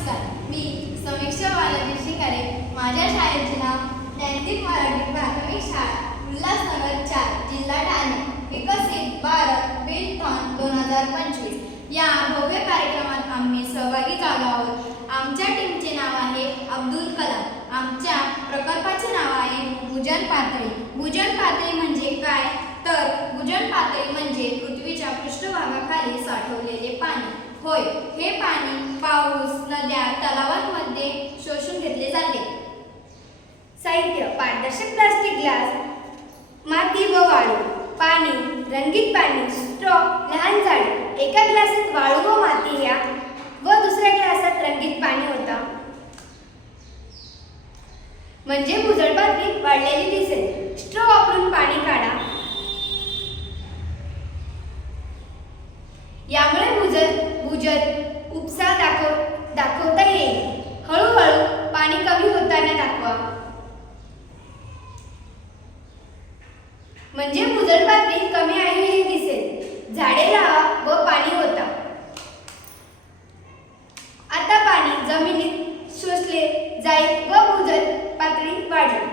नमस्कार. मी समीक्षा बालाजी शिकारे. माझ्या शाळेचे नाव नैतिक मराठी प्राथमिक शाळा उल्हासनगर चार जिल्हा ठाणे. विकसित भारत बिल्डथॉन दोन हजार पंचवीस. या भव्य कार्यक्रमात आम्ही सहभागी झालो आहोत. आमच्या टीमचे नाव आहे अब्दुल कलाम. आमच्या प्रकल्पाचे नाव आहे भूजल पातळी भूजल पातळी म्हणजे काय तर भूजल पातळी म्हणजे पृथ्वीच्या पृष्ठभागाखाली साठवलेले पाणी होय हे पाणी पाऊस नद्या तलावांमध्ये शोषून घेतले जाते. साहित्य पारदर्शक प्लास्टिक ग्लास माती व वाळू पाणी रंगीत पाणी स्ट्रॉ लहान झाड एका ग्लासात वाळू व माती या व दुसऱ्या ग्लासात रंगीत पाणी होता. म्हणजे भुजळ पातळी वाढलेली दिसेल. स्ट्रॉ वापरून पाणी काढा यामुळे भुजल भुजल उपसा दाखव दाखवता येईल. हळूहळू पाणी कमी होताना दाखवा. म्हणजे भूजल पातळी कमी आहे हे दिसेल. झाडे लावा व पाणी होता आता पाणी जमिनीत शोषले जाईल व भूजल पातळी वाढेल.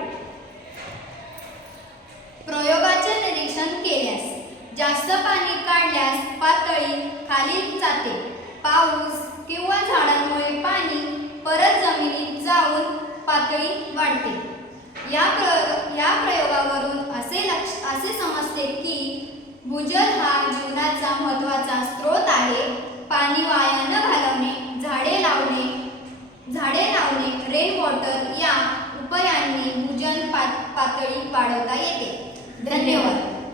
प्रयोगाचे निरीक्षण केल्यास जास्त पाणी काढल्यास पातळी खाली जाते. पाऊस किंवा झाडांमुळे पाणी परत जमिनीत जाऊन पातळी वाढते. या प्रयोग या प्रयोगावरून असे लक्ष असे समजते की भूजल हा जीवनाचा महत्त्वाचा स्रोत आहे. पाणी वाया न घालवणे झाडे लावणे झाडे लावणे रेन वॉटर या उपायांनी भूजल पात पातळी वाढवता येते. धन्यवाद.